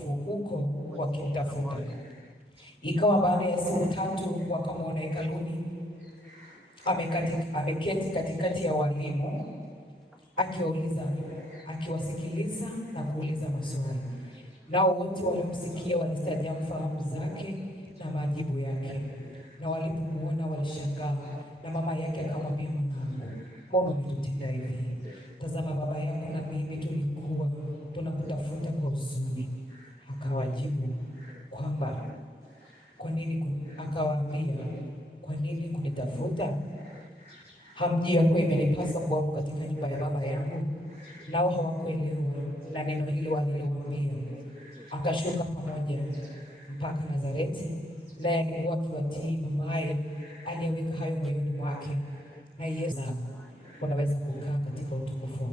huko wakimtafuta. Ikawa baada ya siku 3 wakamwona hekaluni ameketi katikati ya walimu, akiwasikiliza na kuuliza maswali. Nao wote waliomsikia walistaajabu fahamu zake na majibu yake, na walipomuona walishangaa. Na mama yake akamwambia, mwanangu, mbona umetutenda hivi? Tazama, baba yako na mimi tulikuwa tunakutafuta kwa huzuni. Akawajibu kwamba akawaambia, kwa nini kunitafuta? Hamjui ya kuwa imenipasa kuwako katika nyumba ya baba yangu? Nao hawakuelewa na neno hilo alilowaambia. Akashuka pamoja mpaka Nazareti, naye alikuwa akiwatii mamaye, aliyeweka hayo moyoni mwake. Na Yesu, unaweza kukaa katika utukufu.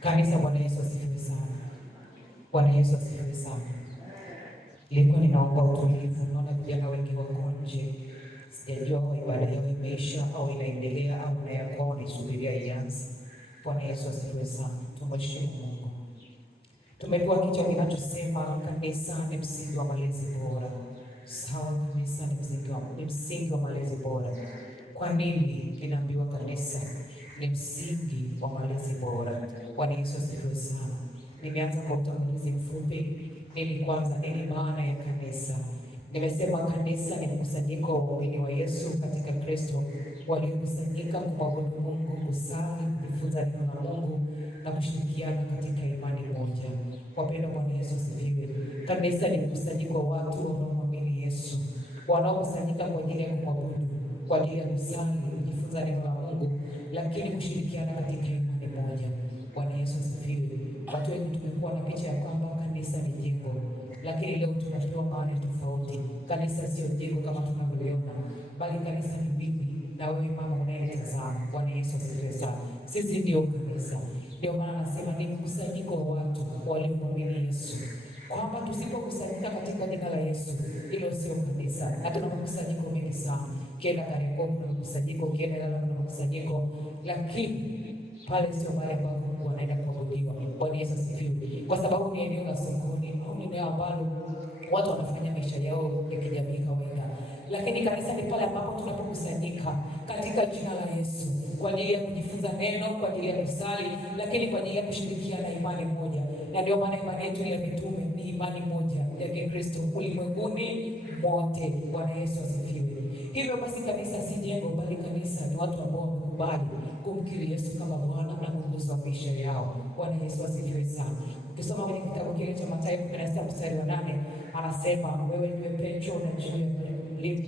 Kanisa, Bwana Yesu asifiwe sana. Bwana Yesu asifiwe sana. Ilikuwa ninaomba utulivu. Naona vijana wengi wako nje, sijajua ibada yao imeisha au inaendelea au nayakuwa wanaisubiria ianze. Bwana Yesu asifiwe sana. Tumheshimu Mungu. Tumepewa kichwa kinachosema kanisa ni msingi wa malezi bora. Sawa, kanisa ni msingi wa malezi bora. Kwa nini linaambiwa kanisa ni msingi wa malezi bora? Bwana Yesu asifiwe sana. Nimeanza kwa utangulizi mfupi. Nini maana ya kanisa? Nimesema kanisa ni mkusanyiko wa waumini wa Yesu katika Kristo waliokusanyika kumwabudu Mungu, kusali, kujifunza neno la Mungu na kushirikiana katika imani moja. Wapendwa, Bwana Yesu asifiwe. Kanisa ni mkusanyiko wa watu wanaomwamini Yesu, wanaokusanyika kwa ajili ya kumwabudu, kwa ajili ya kusali, kujifunza neno la Mungu, lakini kushirikiana katika imani moja. Bwana Yesu asifiwe. Watu wengi tumekuwa na picha ya kwamba kanisa ni jengo, lakini leo tunapewa maana tofauti. Kanisa sio jengo kama tunavyoona, bali kanisa ni mimi na wewe mama unayetazama. Bwana Yesu asifiwe sana. Sisi ndio kanisa. Ndio maana nasema ni mkusanyiko wa watu waliomwamini Yesu, kwamba tusipokusanyika katika jina la Yesu, hilo sio kanisa. Na tuna mkusanyiko mengi sana. Kienda Kariakoo kuna mkusanyiko, kienda Ilala kuna mkusanyiko, lakini pale sio mahali ambapo Mungu anaenda kuabudiwa. Bwana Yesu asifiwe. Kwa sababu ni eneo la sokoni au ni eneo ambalo watu wanafanya maisha yao ya kijamii kawaida. Lakini kanisa ni pale ambapo tunapokusanyika katika jina la Yesu kwa ajili ya kujifunza neno, kwa ajili ya kusali, lakini kwa ajili ya kushirikiana imani moja. Na ndio maana imani yetu ya mitume ni imani moja ya Kikristo ulimwenguni mote. Bwana Yesu asifiwe. Hivyo basi kanisa si jengo, bali kanisa ni watu ambao wamekubali kumkiri Yesu kama Bwana na Mwokozi wa maisha yao. Bwana Yesu asifiwe sana. Ukisoma kwenye kitabu kile cha Mathayo 16:8 anasema, wewe ndiwe Petro, na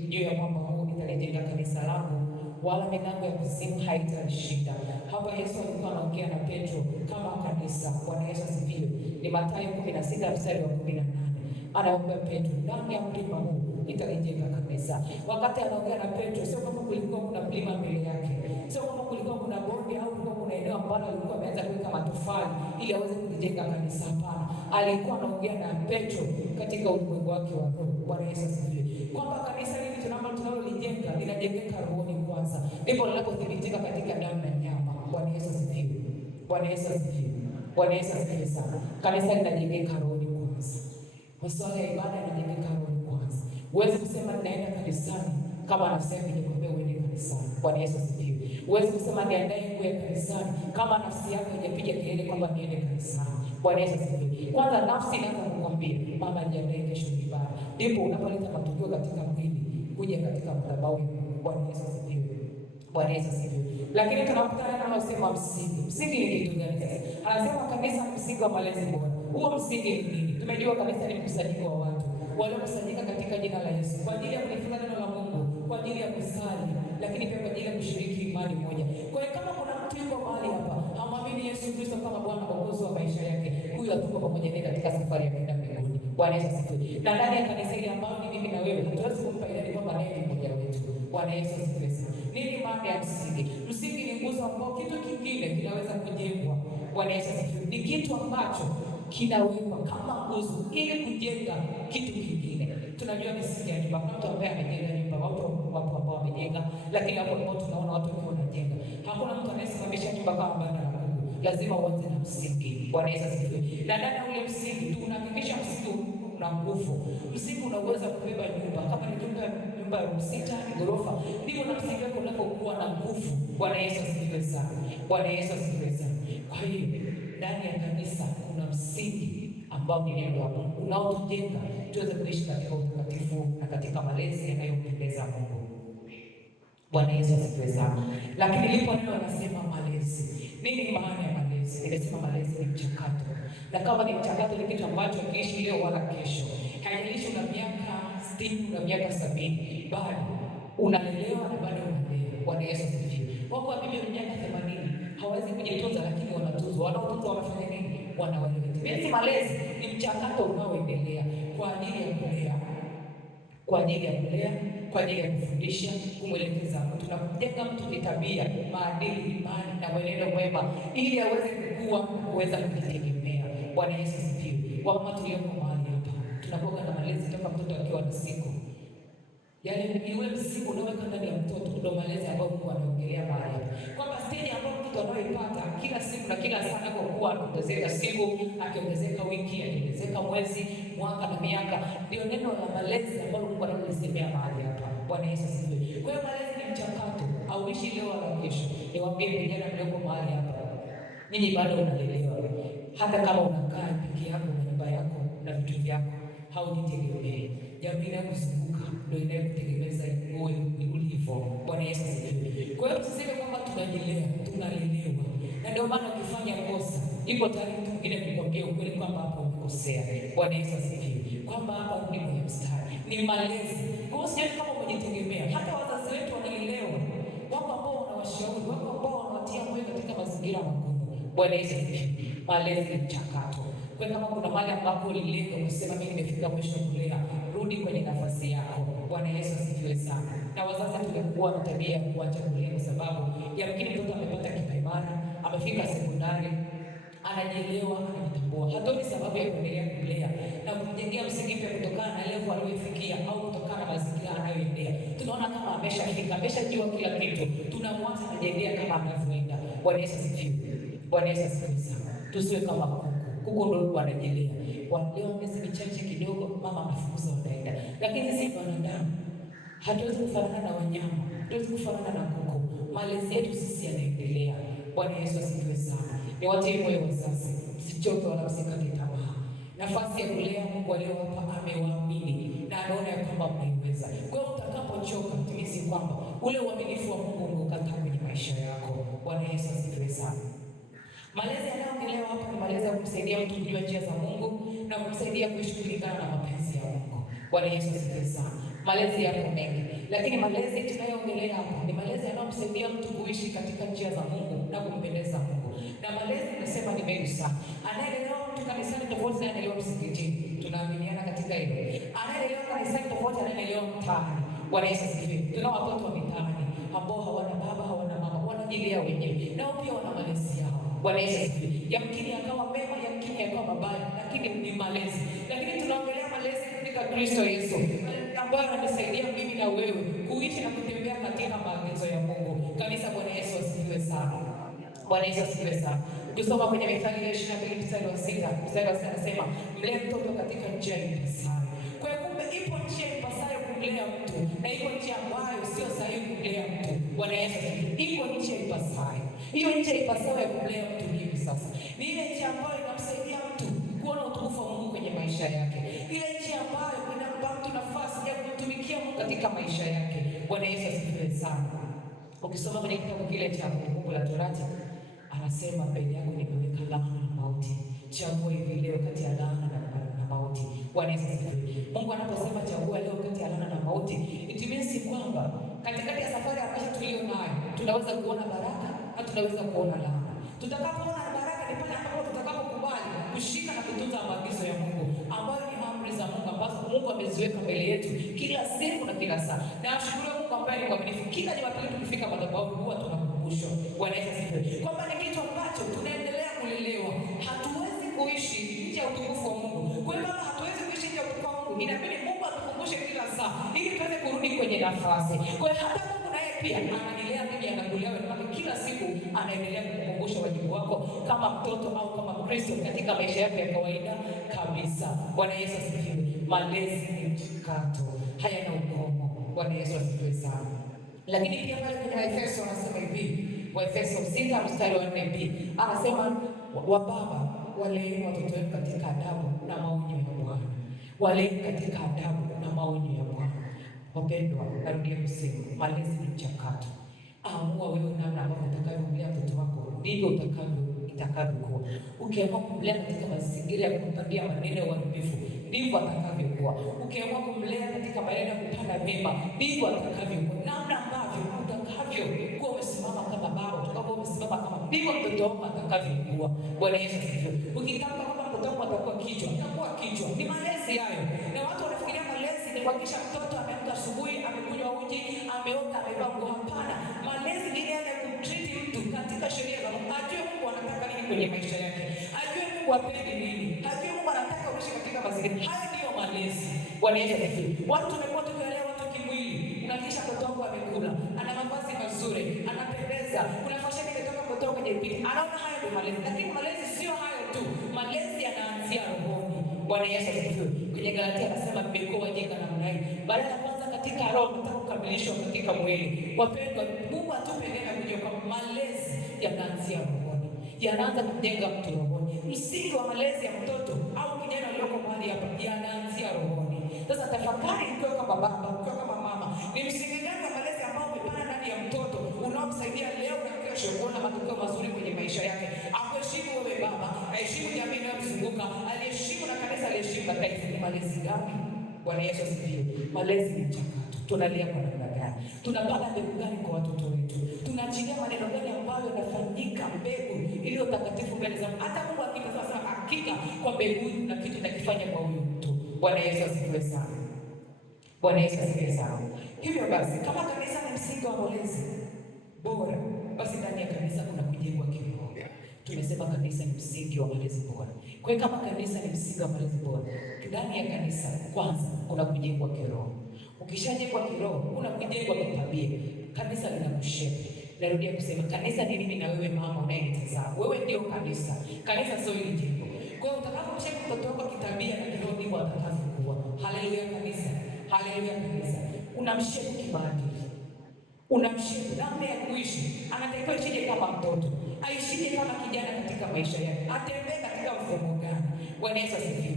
juu ya mwamba huu nitalijenga kanisa langu, wala milango ya kuzimu haitalishinda. Hapa Yesu alikuwa anaongea na Petro kama kanisa. Bwana Yesu asifiwe. Ni Mathayo 16:18. Anaomba Petro, ndani ya mlima huu nitalijenga kanisa. Wakati anaongea na Petro, sio kama kulikuwa kuna mlima mbele yake, sio kama kulikuwa kuna bonde au kulikuwa kuna eneo ambalo alikuwa ameanza kuweka matofali ili aweze kujenga kanisa. Hapana, alikuwa anaongea na Petro katika ulimwengu wake wa roho. Bwana Yesu asifiwe. Kwamba kanisa hili tunalolijenga linajengeka rohoni kwanza, ndipo linapothibitika katika damu na nyama. Bwana Yesu asifiwe. Bwana Yesu asifiwe. Bwana Yesu asifiwe sana. Kanisa linajengeka rohoni kwanza. Masuala ya ibada yanajengeka rohoni kwanza. Huwezi kusema ninaenda kanisani kama anasema nikwambia uende kanisani. Bwana Yesu asifiwe. Huwezi kusema niandae nguo ya kanisani kama nafsi yako haijapiga kelele kwamba niende kanisani. Bwana Yesu asifiwe. Kwanza nafsi inaanza kukwambia mama, niandae kesho ibada. Ndipo unapoleta matokeo katika mwili kuja katika madhabahu. Bwana Yesu asifiwe. Bwana Yesu asifiwe. Lakini tunakutana na anasema msingi. Msingi ni kitu gani sasa? Anasema kanisa ni msingi wa malezi bora. Huo msingi ni nini? Tumejua kanisa ni mkusanyiko wa watu waliokusanyika katika jina la Yesu kwa ajili ya kujifunza neno la Mungu, kwa ajili ya kusali, lakini pia kwa ajili ya kushiriki imani moja. Kwa hiyo kama kuna mtu yuko mahali hapa hamwamini Yesu Kristo kama Bwana na Mwokozi wa maisha yake, huyu hatuko pamoja naye katika safari ya kwenda mbinguni. Bwana Yesu asifiwe. Na ndani ya kanisa hili ambalo ni mimi na wewe, hatuwezi kumpa idadi kwamba naye ni mmoja wetu. Bwana Yesu asifiwe. Nini maana ya msingi? Msingi ni nguzo ambao kitu kingine kinaweza kujengwa. Bwana Yesu asifiwe. Ni kitu ambacho kinawekwa kama nguzo ili kujenga kitu kingine. Tunajua misingi ya nyumba. Mtu ambaye amejenga nyumba, wapo ambao wamejenga, lakini hapo ambao tunaona watu wakiwa wanajenga, hakuna mtu anayesimamisha nyumba kama banda la kuku. Lazima uanze na msingi. Bwana Yesu asifiwe. Na ndani ya ule msingi tu unahakikisha msingi una nguvu. Msingi unaweza kubeba nyumba. Kama ni nyumba ya msita, ni ghorofa, ndivyo na msingi wako unapokuwa na nguvu. Bwana Yesu asifiwe sana. Bwana Yesu asifiwe sana. Kwa hiyo ndani ya kanisa kuna msingi ambao ni neno la Mungu unaotujenga tuweze kuishi katika utakatifu na katika malezi yanayompendeza Mungu. Bwana Yesu asifiwe sana. Lakini lipo neno linasema malezi. Nini maana ya malezi? Nimesema malezi ni mchakato. Na kama ni mchakato, ni kitu ambacho kiishi leo wala kesho. Haijalishi una miaka 60, una miaka 70, bado unalelewa na bado unalea. Bwana Yesu asifiwe. Wako wabibi wenye miaka 80 hawezi kujitunza, lakini wanatuzwa. Wanaotunzwa wanafanya nini? Wanawalea. Basi malezi ni mchakato unaoendelea kwa ajili ya kulea, kwa ajili ya kulea, kwa ajili ya kufundisha, kumwelekeza mtu na kumjenga mtu kitabia, maadili, imani na mwenendo mwema, ili aweze kukua na kuweza kujitegemea. Bwana Yesu asifiwe. Wamama tulioko mahali hapa, tunakuwa na malezi toka mtoto akiwa na siku. Yaani yule msingi unaoweka ndani ya mtoto ndio malezi ambayo Mungu anaongelea mahali hapa. Kwamba stage ambayo mtoto anayoipata kila siku na kila saa anapokuwa anaongezeka siku, akiongezeka wiki, akiongezeka mwezi, mwaka na miaka, ndio neno la malezi ambalo Mungu analisemea mahali hapa. Bwana Yesu asifiwe. Kwa hiyo malezi ni mchakato, hauishi leo wala kesho. Niwaambie vijana mlioko mahali hapa, ninyi bado unalelewa. Hata kama unakaa peke yako na nyumba yako na vitu vyako, haujitegemei. Jamii inayokuzunguka ndio inayokutegemeza wewe ulivyo. Bwana Yesu asifiwe. Kwa hiyo tuseme kwamba tunajilea, tunalelewa. Na ndio maana ukifanya kosa, iko tayari mtu mwingine kukwambia ukweli kwamba hapa umekosea. Bwana Yesu asifiwe. Kwamba hapa ni kwenye mstari. Ni malezi. Kwa hiyo sio kama umejitegemea. Hata wazazi wetu wanalelewa. Wako ambao wanawashauri, wako ambao wanawatia moyo katika mazingira magumu. Bwana Yesu asifiwe. Malezi ni mchakato. Kwa kama kuna mahali ambapo ulilenga kusema mimi nimefika mwisho kulea, rudi kwenye nafasi yako. Bwana Yesu asifiwe sana. Na wazazi tulikuwa na tabia ya kuacha kulea kwa sababu yamkini mtoto amepata kipaimara, amefika sekondari, anajielewa, anajitambua. Hatoni sababu ya kuendelea kulea na kumjengea msingi mpya kutokana na level aliyofikia au kutokana na mazingira anayoendea. Tunaona kama ameshafika, ameshajua kila kitu, tunamwacha anajengea kama anavyoenda. Bwana Yesu asifiwe. Bwana Yesu asifiwe sana. Tusiwe kama kuku ndio wanajelea. Leo miezi michache kidogo mama anafukuza wanaenda. Lakini sisi wanadamu hatuwezi kufanana na wanyama. Hatuwezi kufanana na kuku. Malezi yetu sisi yanaendelea. Bwana Yesu asifiwe sana. Ni watie moyo wazazi. Msichoke wala msikate tamaa. Nafasi ya kulea Mungu aliyowapa amewaamini na anaona ya kwamba mnaiweza. Kwa hiyo utakapochoka tumisi kwamba ule uaminifu wa Mungu unakata kwenye maisha yako. Bwana Yesu asifiwe sana. Malezi yanayoongelewa hapa ni malezi ya kumsaidia mtu kujua njia za Mungu na kumsaidia kuishi kulingana na mapenzi ya Mungu. Bwana Yesu asifiwe sana. Malezi yako mengi, lakini malezi tunayoongelea hapa ni malezi yanayomsaidia mtu kuishi katika njia za Mungu na kumpendeza Mungu. Na malezi nimesema ni mengi sana. Anaelelewa mtu kanisani tofauti na anaelelewa msikitini. Tunaaminiana katika hilo. Anaelelewa kanisani tofauti na anaelelewa mtaani. Bwana Yesu asifiwe. Tuna watoto wa mitaani ambao hawana baba, hawana mama, wanajilea wenyewe. Nao pia wana malezi yao. Bwana Yesu asifiwe. Yamkini akawa mema, yamkini akawa mabaya, lakini ni malezi. Lakini tunaongelea malezi katika Kristo Yesu, ambayo ananisaidia mimi na wewe kuishi na kutembea katika maagizo ya Mungu. Kanisa, Bwana Yesu asifiwe sana. Bwana Yesu asifiwe sana. Tusoma kwenye Mithali 22 mstari wa 6. Mstari wa 6 anasema, mlee mtoto katika njia ipasayo. Kwa hiyo kumbe ipo njia ipasayo kumlea mtu na iko njia ambayo sio sahihi kumlea mtu. Bwana Yesu asifiwe. Iko njia ipasayo. Hiyo njia ipasayo ya kumlea mtu hivi sasa ni ile njia ambayo inamsaidia mtu kuona utukufu wa Mungu kwenye maisha yake. Ile njia ambayo inampa mtu nafasi ya kumtumikia Mungu katika maisha yake. Bwana Yesu asifiwe sana. Ukisoma kwenye kitabu kile cha Kumbukumbu la Torati, anasema mbele yako nimeweka laana na mauti. Chagua hivi leo kati ya laana na mauti. Bwana Yesu asifiwe. Mungu anaposema chagua leo kati ya laana na mauti, it means kwamba katikati ya safari ya maisha tuliyo nayo, tunaweza kuona baraka na tunaweza kuona laana. Tutakapoona baraka ni pale ambapo tutakapokubali kushika na kutunza maagizo ya Mungu, ambayo ni amri za Mungu ambazo Mungu ameziweka mbele yetu kila siku na kila saa. Na ashukuru Mungu ambaye ni mwaminifu. Kila Jumapili tukifika madhabahu huwa tunakumbushwa. Bwana Yesu asifiwe. Kwamba ni kitu ambacho tunaendelea kulelewa. Hatuwezi kuishi nje ya utukufu wa Mungu. Kwa hiyo hatuwezi kuishi nje ya utukufu wa Mungu. Inabidi Mungu atukumbushe kila saa ili tuweze kurudi kwenye nafasi. Kwa hiyo hata Mungu naye pia ananilea mimi, anakulea wewe, kila siku anaendelea kukukumbusha wajibu wako kama mtoto au kama Kristo katika maisha yako ya kawaida kabisa. Bwana Yesu asifiwe. Malezi ni mchakato, hayana ukomo. Bwana Yesu asifiwe sana. Lakini pia pale kwenye Waefeso anasema hivi, Waefeso 6 mstari wa 4b, anasema wababa waleeni watoto wenu katika adabu na maonyo ya Bwana. Waleeni katika adabu na maonyo ya Bwana. Wapendwa, narudia kusema, malezi ni mchakato. Amua wewe namna ambavyo utakavyomlea mtoto wako, ndivyo itakavyokuwa. Ukiamua kumlea katika mazingira ya kumpandia maneno ya uharibifu, ndivyo atakavyokuwa. Ukiamua kumlea katika maneno ya kupanda mema, ndivyo atakavyokuwa. Namna ambavyo utakavyokuwa umesimama kama baba, utakapokuwa umesimama kama, ndivyo mtoto wako atakavyokuwa. Bwana Yesu asifiwe. Ukitaka kama mtoto wako atakuwa kichwa, atakuwa kichwa. Ni malezi hayo. Na watu wanafikiria malezi ni kuhakikisha mtoto ameamka asubuhi, amekunywa uji, ameoga, amevaa nguo. Hapana. Malezi ni ile ya kumtreat mtu katika sheria za Mungu. Ajue Mungu anataka nini kwenye maisha yake. Ajue Mungu apendi nini. Ajue Mungu anataka uishi katika mazingira. Haya ndiyo malezi. Bwana Yesu asifiwe. Watu tumekuwa tukiwalea watu kimwili. Unahakikisha mtoto wako amekula, ana mavazi mazuri, anapendeza, kuna fashion imetoka kutoka kwenye picha. Anaona haya ndio malezi. Lakini malezi sio hayo tu. Malezi yanaanzia rohoni. Bwana Yesu asifiwe. Kwenye Galatia anasema mmekuwa wajinga namna hii. Badala ya kwanza katika roho mtaka kukamilishwa katika mwili. Wapendwa, Mungu atupe neema kujua kwamba malezi yanaanzia rohoni. Yanaanza kujenga mtu rohoni. Msingi wa malezi ya mtoto au kijana aliyoko mahali hapa yanaanzia rohoni. Sasa tafakari ukiwa kama baba, ukiwa kama mama, ni msingi gani wa malezi ambao umepanda ndani ya mtoto unaomsaidia leo na kesho kuona matokeo mazuri kwenye maisha yake. Akuheshimu wewe baba, aheshimu jamii inayomzunguka, aliheshimu na kanisa, aliheshimu na taifa. Ni malezi gani? Bwana Yesu asifiwe. Malezi ni mchakato. Tunalea kwa namna gani? Tunapanda mbegu gani kwa watoto wetu? Tunaachilia maneno gani ambayo yanafanyika mbegu iliyo takatifu mbele za Mungu? Hata Mungu akitazama sana hakika kwa mbegu na kitu nakifanya kwa huyu mtu. Bwana Yesu asifiwe sana. Bwana Yesu asifiwe sana. Hivyo basi, kama kanisa ni msingi wa malezi bora, basi ndani ya kanisa kuna kujengwa kiroho. Tumesema kanisa ni msingi wa malezi bora. Kwa hiyo kama kanisa ni msingi wa malezi bora, ndani ya kanisa kwanza kuna kujengwa kiroho. Ukishajengwa kiroho, kuna kujengwa kitabia. Kanisa linakushape. Narudia kusema kanisa ni mimi na wewe mama unayenitazama. Wewe ndio kanisa. Kanisa sio ile jengo. Kwa hiyo utakapomshape mtoto wako kitabia na kiroho, ndivyo atakavyokuwa. Haleluya kanisa. Haleluya kanisa. Unamshape kimaadili. Unamshape namna ya kuishi. Anatakiwa aishije kama mtoto. Aishije kama kijana katika maisha yake. Atembee katika mfumo gani? Bwana Yesu asifiwe.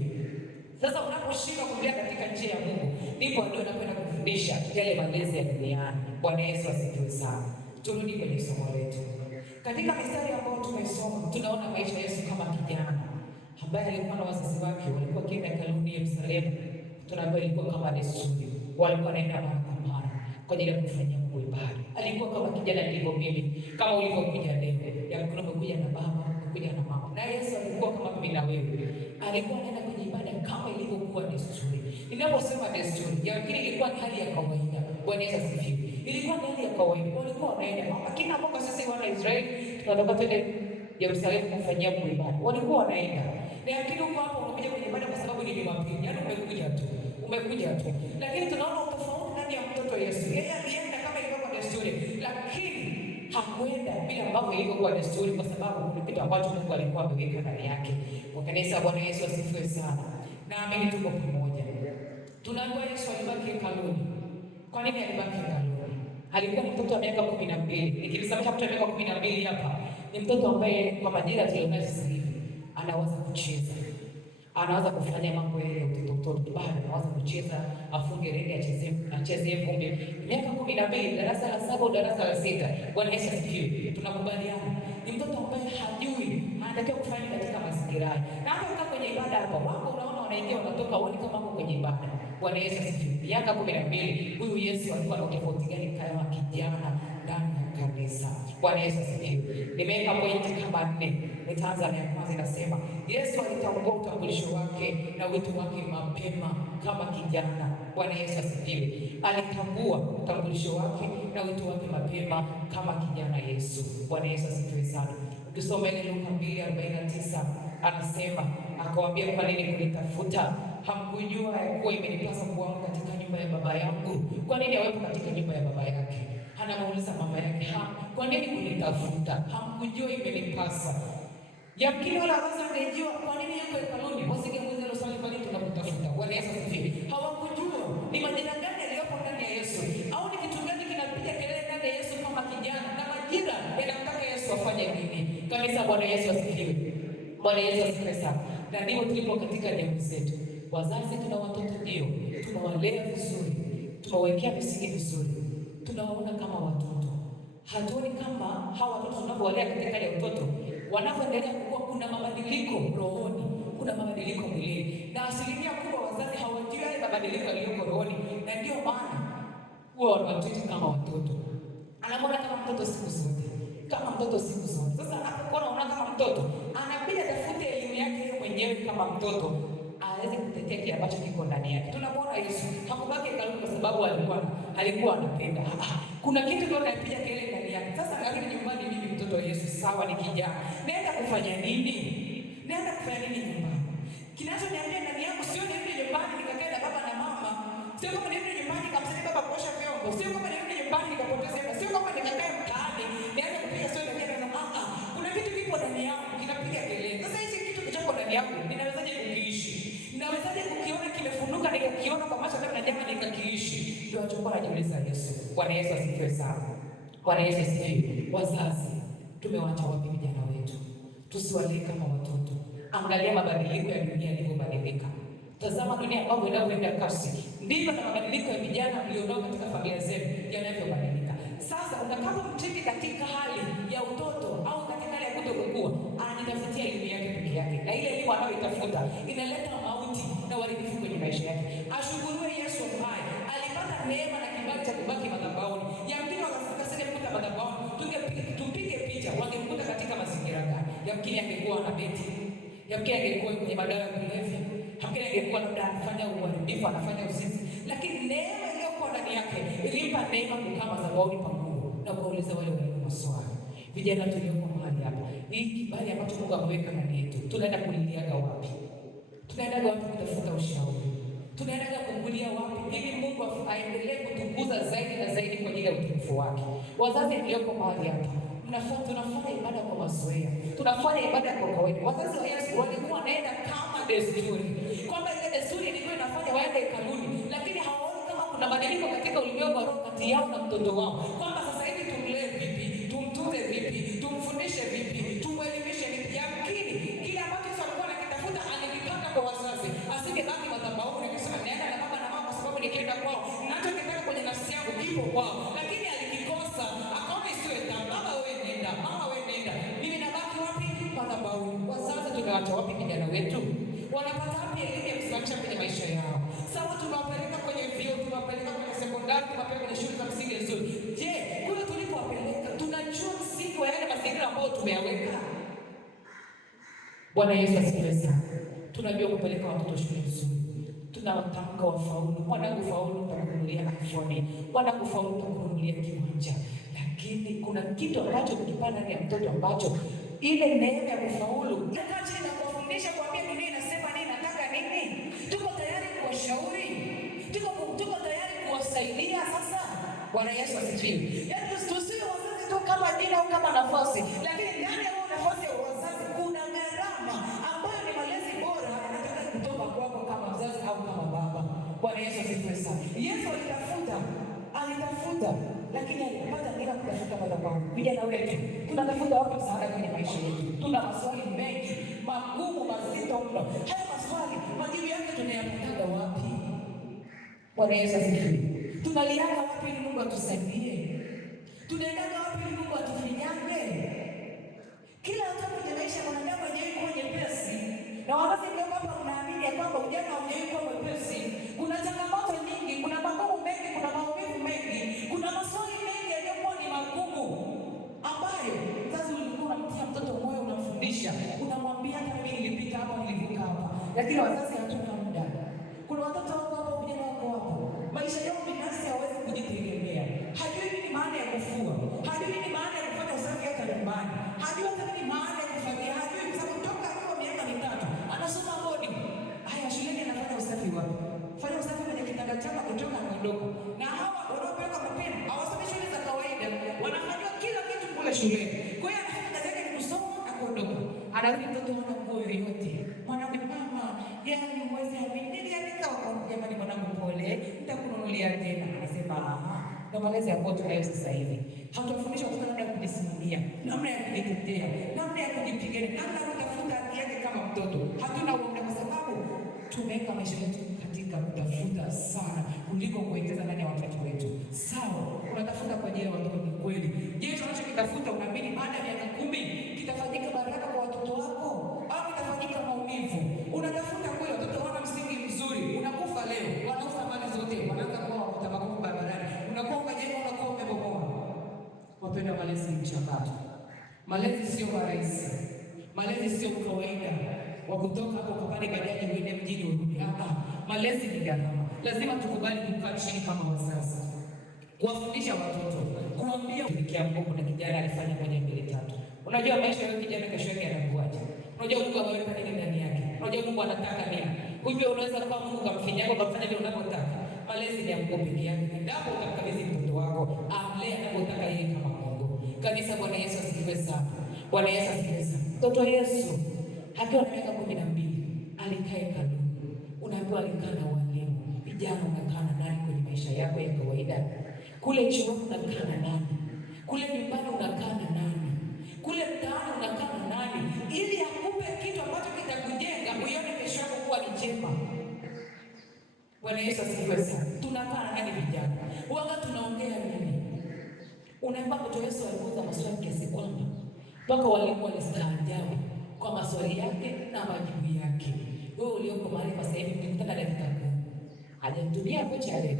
Sasa unaposhika kumlea katika njia ya Mungu, ndipo ndio unakwenda kufundisha yale malezi ya duniani. Bwana Yesu asifiwe sana. Turudi kwenye somo letu. Katika mistari ambayo tumesoma, tunaona maisha ya Yesu kama kijana ambaye alikuwa na wazazi wake, walikuwa kienda hekaluni Yerusalemu. Tunaambiwa ilikuwa kama desturi. Walikuwa wanaenda mara kwa mara kwa ajili ya kufanyia Mungu ibada. Alikuwa kama kijana ndivyo mimi, kama ulivyokuja leo. Ya mkono umekuja na baba, umekuja na mama. Na Yesu alikuwa kama mimi na wewe. Alikuwa anaenda kwenye ibada kama ilivyokuwa desturi. Ninaposema desturi, yakini ilikuwa ni hali ya kawaida. Bwana Yesu asifiwe. Ilikuwa ni hali ya kawaida. Walikuwa wanaenda. Lakini hapo kwa sasa wana Israeli tunataka twende Yerusalemu kufanyia Mungu ibada. Walikuwa wanaenda. Na yakini uko hapo unakuja kwenye ibada kwa sababu ni Jumapili. Yaani umekuja tu. Umekuja tu. Lakini tunaona utofauti ndani ya mtoto Yesu. Yeye alienda kama ilivyokuwa desturi, lakini hakwenda bila ambavyo ilivyokuwa desturi, kwa sababu ni kitu ambacho Mungu alikuwa ameweka ndani yake. Kwa kanisa, Bwana Yesu asifiwe sana. Naamini tuko pamoja. Tunaambiwa Yesu alibaki hekaluni. Kwa nini alibaki hekaluni? Alikuwa ni mtoto wa miaka 12. Nikimsema mtoto wa miaka 12 hapa, ni mtoto ambaye kwa majira tulionayo sasa hivi anaweza kucheza. Anaweza kufanya mambo yale utoto, bado anaweza kucheza, afunge rede, acheze vumbi. Miaka 12, darasa la 7, darasa la 6. Bwana Yesu asifiwe. Tunakubaliana. Ni mtoto ambaye hajui anatakiwa kufanya katika mazingira haya. Na hata kwenye ibada hapa, wako unaona wanaingia wanatoka, wao kama wako kwenye ibada. Bwana Yesu asifiwe. Miaka 12, huyu Yesu alikuwa na tofauti gani kama kijana ndani ya kanisa? Bwana Yesu asifiwe. Nimeweka pointi kama 4. Nitaanza na kwanza, inasema Yesu alitambua utambulisho wake na wito wake mapema kama kijana. Bwana Yesu asifiwe. Alitambua utambulisho wake na wito wake mapema kama kijana Yesu. Bwana Yesu asifiwe sana. Ukisoma ile Luka 2:49 anasema, akawaambia, kwa nini kunitafuta? Hamkujua ya kuwa imenipasa kuamka katika nyumba ya baba yangu? Kwa nini awepo katika nyumba ya baba yake? Anamuuliza mama yake, kwa nini kunitafuta? Hamkujua imenipasa. Yamkini wala wazazi wangejua kwa nini yuko hekaluni, wasingemuuliza hilo swali, kwa nini tunakutafuta? Bwana Yesu asifiwe. Hawakujua ni majina gani yaliyopo ndani ya Yesu, au ni kitu gani kinapiga kelele ndani ya Yesu kama kijana, na majira yanamtaka Yesu afanye nini. Kanisa, Bwana Yesu asifiwe. Bwana Yesu asifiwe sana. Na ndivyo tulipo katika jamii zetu. Wazazi tuna watoto, ndio tunawalea vizuri, tunawekea misingi vizuri, tunawaona kama watoto. Hatuoni kama hawa watoto tunavyowalea katika ile utoto, wanapoendelea kukua kuna mabadiliko rohoni, kuna mabadiliko mwilini, na asilimia kubwa wazazi hawajui yale mabadiliko yaliyoko rohoni, na ndio maana huwa wanawatreat kama watoto. Anamwona kama mtoto siku zote, kama mtoto siku zote. Sasa anapokuwa anaona kama mtoto, anabidi atafute elimu yake yeye mwenyewe kama mtoto, aweze kutetea kile ambacho kiko ndani yake. Tunamwona Yesu hakubaki hekaluni kwa sababu alikuwa anapenda. Kuna kitu ndio anapiga kelele ndani yake. Sasa anarudi nyumbani, mimi mtoto wa Yesu, sawa, ni kijana. Naenda kufanya nini? Naenda kufanya nini nyumbani? Kinachoniambia ndani yangu sio nirudi nyumbani nikakae na baba na mama. Sio kama nirudi nyumbani nikamsaidia baba kuosha vyombo. Sio kama nirudi nyumbani nikapoteza hela. Sio kama nikakae mtaani nianze kupiga sio na jana na mama. Kuna kitu kipo ndani yangu kinapiga kelele. Sasa hichi kitu kichoko ndani yangu ninawezaje kukiishi? Ninawezaje kukiona kimefunuka nikakiona kwa macho yangu na jamaa nikakiishi? Ndio alichokuwa anajiuliza Yesu. Bwana Yesu asifiwe sana. Bwana Yesu asifiwe. Wazazi, tumewaacha wapi vijana wetu? Tusiwalee kama watoto. Angalia mabadiliko ya dunia yalivyobadilika. Tazama dunia ambavyo inavyoenda kasi. Ndivyo na mabadiliko ya vijana mlionao katika familia zenu yanavyobadilika. Sasa utakapomtiki katika hali ya utoto au katika hali ya kutokukua, anajitafutia elimu yake peke yake. Na ile elimu anayoitafuta inaleta mauti na uharibifu kwenye maisha yake. Ashukuriwe Yesu ambaye alipata neema na kibali cha kubaki madhabahuni. Yamkini wakasema kuta madhabahuni, tupige picha, wangemkuta katika mazingira gani? Yamkini angekuwa na beti, yamkini angekuwa kwenye madawa ya kulevya, yamkini angekuwa labda anafanya uharibifu, anafanya uzinzi. Lakini neema iliyokuwa ndani yake ilimpa neema kukaa madhabahuni pa Mungu na kuuliza wale walio maswali. Vijana tulioko mahali hapa, hii kibali ambacho Mungu ameweka ndani yetu, tunaenda kuliliaga wapi? Tunaenda wapi kutafuta ushauri? Tunaenda kukulia wapi ili Mungu aendelee kutukuza zaidi na zaidi kwa ajili ya utukufu wake? Wazazi mlioko mahali hapa, tunafanya ibada kwa mazoea, tunafanya ibada kwa kawaida. Wazazi wa Yesu walikuwa wanaenda kama desturi, kwamba ile desturi ilikuwa inafanya waende hekaluni, lakini hawaoni kama kuna mabadiliko katika ulimwengu wa roho kati yao na mtoto wao, kwamba sasa hivi tumlee vipi, tumtunze vipi, tumfundishe vipi, tumwelimishe vipi. Yamkini kile ambacho Yesu alikuwa anakitafuta alikipata kwa wazazi, asingebaki madhabahuni akisema naenda na baba na mama kwa sababu nikienda kwao ninachokitaka kwenye nafsi yangu kipo kwao, lakini alikikosa. Akaona isiwe tabu, baba wewe nenda, mama wewe nenda, mimi nabaki wapi? Madhabahuni. Wazazi tunawaacha wapi vijana wetu? Wanapata wapi elimu ya kusimamisha kwenye maisha yao? Sawa, tunawapeleka kwenye vyuo, tunawapeleka kwenye sekondari, tunawapeleka kwenye shule za msingi nzuri. Je, kule tulipowapeleka tunajua msingi wa yale mazingira ambayo tumeyaweka? Bwana Yesu asifiwe sana. Tunajua kupeleka watoto shule nzuri, tunawatamka wafaulu. Mwanangu faulu, tutakununulia iPhone. Mwanangu faulu, tutakununulia kiwanja. Lakini kuna kitu ambacho kukipanda ndani ya mtoto ambacho ile neema ya kufaulu nakaje na kuwafundisha, kuambia dunia inasema nini, nataka nini. Tuko tayari kuwashauri, tuko tayari kuwasaidia. Sasa Bwana Yesu asifiwe. Yaani tusiwe wazazi tu kama jina au kama nafasi, lakini ndani ya nafasi ya wazazi kuna gharama ambayo ni malezi bora yanataka kutoka kwako kama mzazi au kama baba. Bwana Yesu asifiwe sana. Yesu alitafuta lakini alipata bila kutafuta madhabahu. Vijana wetu tunatafuta wapi msaada kwenye maisha yetu? Tuna maswali mengi magumu mazito mno. Haya maswali majibu yake tunayapata wapi? Bwana Yesu asifiwe. Tunaliaga wapi ili Mungu atusaidie? Tunaenda wapi ili Mungu atufinyange? Kila wakati kwenye maisha mwanadamu hajawahi kuwa nyepesi. Na wakati ndio hapa unaamini ya kwamba ujana haujawahi kuwa mwepesi. Kuna changamoto nyingi, kuna magumu mengi, kuna maumivu mengi, kuna maswali mengi yaliyokuwa ni magumu ambayo sasa ulikuwa unamtia mtoto moyo, unamfundisha, unamwambia hata mimi nilipita hapa, nilivuka hapa. Lakini wazazi hatuna muda. Kuna watoto wako hapo, vijana wako hapo, maisha yao binafsi hawezi kujitegemea. Hajui nini maana ya kufua, hajui nini maana ya kufanya usafi hata nyumbani, hajui hata nini maana ya kufanyia, hajui kwa sababu toka akiwa miaka 3 anasoma bodi. Haya, shuleni anafanya usafi wapi? Fanya usafi kwenye kitanda chako kutoka anafunga shule. Kwa hiyo anafanya kazi yake ni kusoma na kuondoka. Anarudi mtoto hana nguo yoyote. Mwanangu, mama, yani mwezi niliandika kwa jamani, mwanangu pole, nitakununulia tena. Anasema ndio malezi ambayo tunayo sasa hivi. Hatufundishwa kwa namna ya kujisimamia, namna ya kujitetea, namna ya kujipigania, namna ya kutafuta haki yake kama mtoto. Hatuna uoga kwa sababu tumeweka maisha yetu katika kutafuta sana kuliko kuwekeza ndani ya watoto wetu. Sawa, unatafuta kwa ajili ya watoto, ni kweli. Je, unachokitafuta unaamini baada ya miaka 10 kitafanyika baraka kwa watoto wako au kitafanyika maumivu? Unatafuta kweli, watoto wana msingi mzuri, unakufa leo, wanauza mali zote, wanaanza kuwa wakuta makofu barabarani, unakuwa ukajenga, unakuwa umebomoa. Wapenda, malezi ni mchakato. Malezi sio rahisi. Malezi sio kawaida wa kutoka hapo kupanda bajaji uende mjini urudi hapa. Malezi ni gharama. Lazima tukubali kukaa chini kama wazazi, kuwafundisha watoto, kuambia. Nikiamka kuna kijana alifanya 1 2 3. Unajua maisha ya kijana kesho yake yanakuaje? Unajua Mungu ameweka nini ndani yake? Unajua Mungu anataka nini? Hivyo unaweza kuwa Mungu kamfinyako kamfanya vile unapotaka. Malezi ni ya Mungu pekee yake. Endapo utamkabidhi mtoto wako, amlee anapotaka yeye kama Mungu. Kanisa, Bwana Yesu asifiwe sana. Bwana Yesu asifiwe sana. Mtoto Yesu akiwa na miaka 12 alikaa hekaluni. Unaambiwa alikaa na walimu. Vijana, unakaa na nani kwenye maisha yako ya kawaida? Kule chuo unakaa na nani? Kule nyumbani unakaa na nani? Kule mtaani unakaa na nani? Ili akupe kitu ambacho kitakujenga uione kesho yako kuwa ni njema. Bwana Yesu asifiwe sana. Tunakaa na nani vijana? Waga tunaongea nini? Unaomba mtoto Yesu aliuliza maswali kiasi kwamba mpaka walimu walistaajabu kwa maswali yake na majibu yake. Wewe ulioko mahali kwa sasa hivi ukikutana na dakika 10, hajamtumia kocha leo,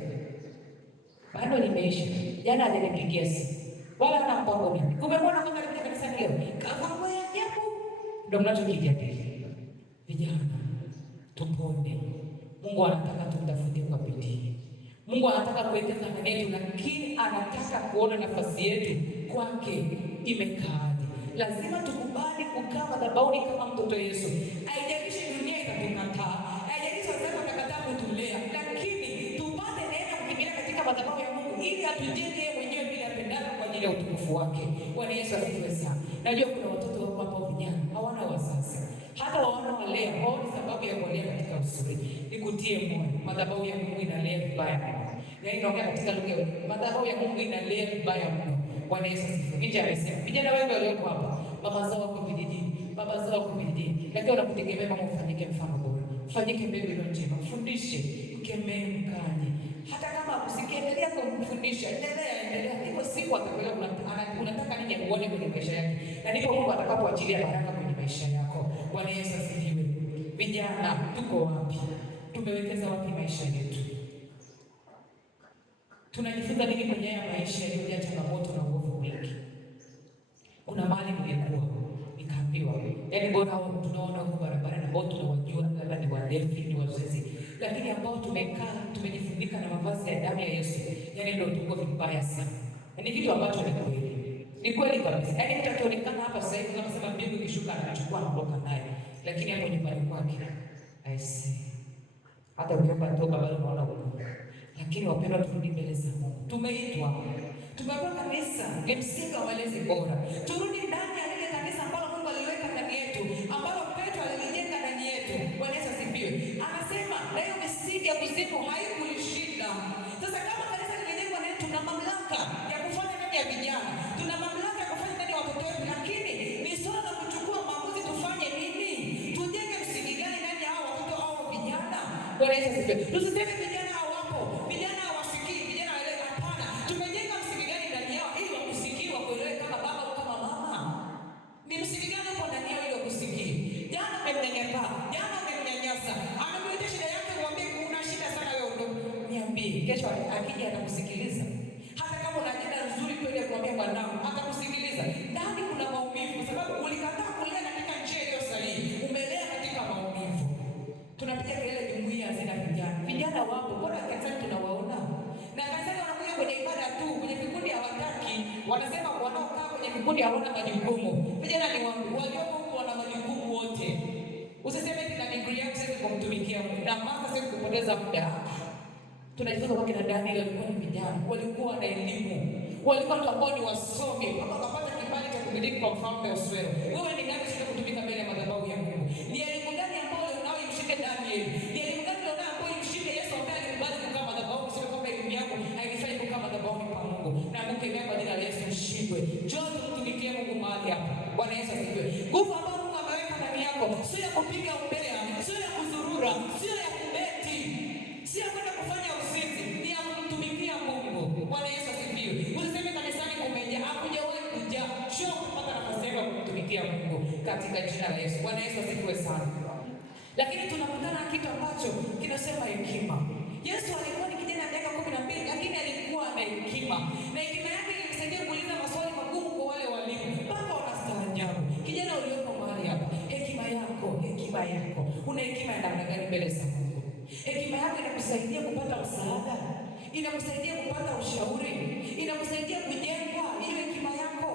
bado limeisha. Jana alinipigia simu, wala ana mpango gani. Umemwona kama alikuja kanisani leo, kama ya ajabu. Ndio mnachokijadili. Vijana, tupone. Mungu anataka tumtafute kwa bidii. Mungu anataka kuwekeza ndani yetu, lakini anataka kuona nafasi yetu kwake imekaaje. Lazima tukubali kukaa madhabahuni kama mtoto Yesu. Haijalishi dunia itatukataa, haijalishi wazazi watakataa kutulea, lakini tupate neema kuingia katika madhabahu ya Mungu ili atujenge yeye mwenyewe bila pendana kwa ajili ya utukufu wake. Bwana Yesu asifiwe sana. Najua kuna watoto wako hapa vijana hawana wazazi, hata hawana walea, hawana sababu ya kuwalea katika uzuri. Nikutie moyo, madhabahu ya Mungu inalea vibaya mno. Yaani naongea katika lugha, madhabahu ya Mungu inalea vibaya mno. Bwana Yesu asifiwe. Nje amesema vijana wengi walioko hapa, mama zao wako vijijini, baba zao wako vijijini, lakini wanakutegemea mama ufanyike mfano bora, ufanyike mbegu iliyo njema, mfundishe, mkemee, mkanye. Hata kama usikiendelea kumfundisha, endelea. Ndipo siku atakwenda unataka nini uone kwenye maisha yake. Na ndipo Mungu atakapoachilia baraka kwenye maisha yako. Bwana Yesu asifiwe. Vijana, tuko wapi? Tumewekeza wapi maisha yetu? Tunajifunza nini kwenye haya maisha yaliyojaa changamoto na uovu mwingi? Kuna mahali nilikuwa nikaambiwa, yaani bora tunaona huko barabara na ambao tunawajua labda ni walevi, ni wazinzi, lakini ambao tumekaa tumejifunika na mavazi ya damu ya Yesu, yaani ndio tuko vibaya sana. Ni kitu ambacho ni kweli. Ni kweli kabisa. Yaani mtu ataonekana hapa sasa hivi kama sema mbingu ikishuka anachukua anaondoka naye, lakini hapo nyumbani kwake hata ukiomba toba bado unaona huko. Lakini wapendwa, turudi mbele za Mungu. Tumeitwa, tumepewa kanisa ni msingi wa malezi bora. Turudi ndani ya lile kanisa ambalo Mungu aliweka ndani yetu, ambalo Petro alijenga ndani yetu. Bwana Yesu asifiwe. Anasema na hiyo misingi ya kuzimu haikulishinda. Sasa kama kanisa limejengwa na tuna mamlaka ya kufanya ndani ya vijana, tuna mamlaka ya kufanya ndani ya watoto wetu, lakini ni swala la kuchukua maamuzi. Tufanye nini? Tujenge msingi gani ndani ya hao watoto au vijana? Bwana Yesu asifiwe. Tusiseme vijana hawapo, vijana hawasikii, vijana waelewe. Hapana, tumejenga msingi gani ndani yao ili wakusikie, wakuelewe kama baba au kama mama? Ni msingi gani upo ndani yao ili wakusikie? Jana umemnyanyapa, jana umemnyanyasa, amekuletea shida yake, mwambie una shida sana wewe, ndio niambie. Kesho akija atakusikiliza. Hata kama una ajenda nzuri kweli kumwambia mwanao, atakusikiliza. Ndani kuna maumivu kwa sababu ulikataa kulea katika njia iliyo sahihi, umelea katika maumivu. Tunapiga kelele jumuiya hazina vijana. Vijana wapo, bora kanisani tunawaona. Na kanisani wanakuja kwenye ibada tu, kwenye vikundi hawataki. Wanasema wanaokaa kwenye vikundi hawana majukumu. Vijana ni wangu, waliopo huko wana majukumu wote. Usiseme eti na degree yangu sasa kumtumikia Mungu, na master sasa kupoteza muda. Tunajifunza kwa kina Daniel, walikuwa ni vijana, walikuwa na elimu, walikuwa watu ambao ni wasomi, mpaka wakapata kibali kwa mfalme Oswero. Wewe ni nani sasa kutumika mbele ya madhabahu ya Mungu? Ni elimu gani ambayo unao imshike Daniel? Ni elimu gani unao ambayo imshike Yesu ambaye alikubali kukaa madhabahu, sio kwamba elimu yako haifai kukaa madhabahu pa Mungu. Na Mungu kwa jina la Yesu mshikwe. Njoo tumtumikie Mungu mahali hapa. Bwana Yesu asifiwe. Nguvu ambayo Mungu ameweka ndani yako sio ya kupiga umbea, sio ya kuzurura, sio ya kubeti, sio kwenda kufanya uzinzi, ni ya kumtumikia Mungu. Bwana Yesu asifiwe. Usiseme kanisani kumeja, hakujawahi kuja. Sio kupata nafasi ya kumtumikia Mungu katika jina la Yesu. Bwana Yesu asifiwe sana. Lakini tunakutana kitu ambacho kinasema hekima. Yesu alikuwa ni kijana wa miaka 12 lakini alikuwa na hekima. Na hekima yake ilimsaidia kuuliza maswali magumu kwa wale walimu. Mpaka wanastaajabu. Kijana ulioko mahali hapa, hekima yako. Una hekima ya namna gani mbele za Mungu? Hekima yako inakusaidia kupata msaada, inakusaidia kupata ushauri, inakusaidia kujengwa hiyo hekima yako.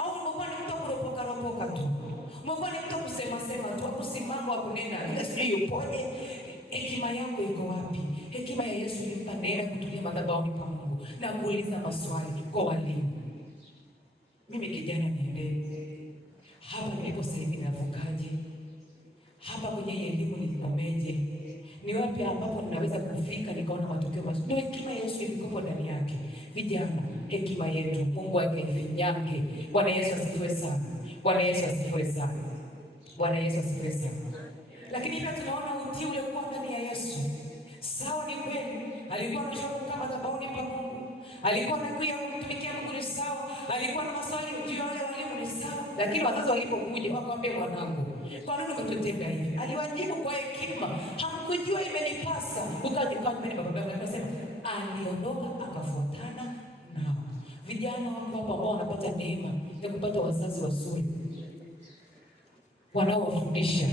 Au umekuwa ni mtu kuropoka tu. Umekuwa ni mtu kusema tu, kusimama kunena, Yesu yupoje? Hekima yako iko wapi? Hekima ya Yesu ilimpa neema kutulia madhabahuni pa Mungu na kuuliza maswali kwa walimu. Mimi kijana niende hapa nilipo sasa hivi navukaje? Hapa kwenye elimu nikomeje? Ni wapi ambapo ninaweza kufika nikaona matokeo mazuri? Ndio hekima ya Yesu ilikuwa ndani yake. Vijana, hekima yetu Mungu akaifinyange. Bwana Yesu asifiwe sana. Bwana Yesu asifiwe sana. Bwana Yesu asifiwe sana. Lakini pia tunaona utii ule kwa ndani ya Yesu. Sawa, ni kweli. Alikuwa anashauri kama madhabahuni pa Mungu. Alikuwa anakuja kumtumikia Mungu ni sawa. Alikuwa na maswali juu ya wale walimu ni sawa. Lakini wazazi walipokuja wakamwambia, mwanangu, kwa nini umetutenda hivi? Aliwajibu kwa hekima. Hakujua imenipasa. Ukaje kwa mimi baba yangu anasema aliondoka akafuatana nao. Vijana wako hapa ambao wanapata neema ya kupata wazazi wazuri, wanaowafundisha,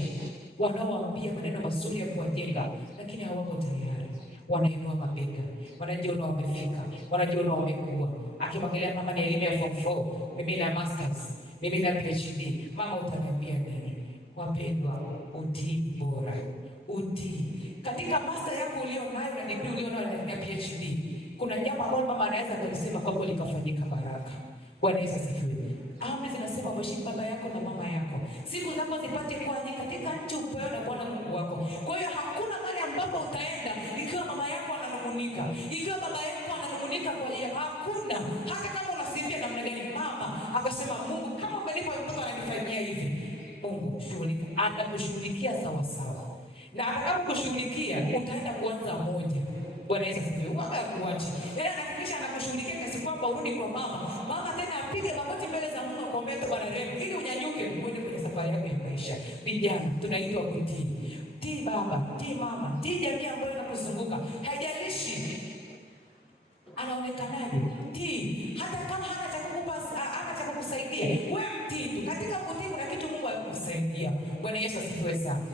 wanaowaambia maneno mazuri ya kuwajenga, lakini hawako tayari. Wanainua mabega, wanajiona wamefika, wanajiona wamekuwa. Akimwangalia mama ni elimu ya form 4, mimi na masters, mimi na PhD. Mama utaniambia nini? Wapendwa, utii bora. Utii. Katika master yako ulionayo na degree ulionayo na PhD, kuna jambo ambalo mama anaweza kusema kwa kweli kafanyika baraka. Bwana Yesu asifiwe. Amri zinasema mheshimu baba yako na mama yako. Siku zako zipate kuwa katika nchi upewe na Bwana Mungu wako. Kwa hiyo hakuna mahali ambapo utaenda ikiwa mama yako ananung'unika, ikiwa baba yako ananung'unika kwa yeye. Hakuna. Hata kama unasifia namna gani, mama akasema Mungu kama umenipa mtoto ananifanyia hivi. Mungu shughulika, atakushughulikia sawa sawa. Na atakapokushughulikia utaenda kuanza moja. Bwana Yesu asifiwe. Baba akuache. Yeye anahakikisha anakushughulikia kiasi kwamba urudi kwa mama. Mama tena apige magoti mbele za Mungu kwa ombe Bwana rehema ili unyanyuke uende kwenye safari yako ya maisha. Vijana tunaitwa kutii. Tii baba, tii mama, tii jamii ambayo inakuzunguka. Haijalishi anaonekanaje. Tii hata kama hana cha kukupa, hana cha kukusaidia. Wewe mtii tu. Katika kutii kuna kitu Mungu anakusaidia. Bwana Yesu asifiwe sana.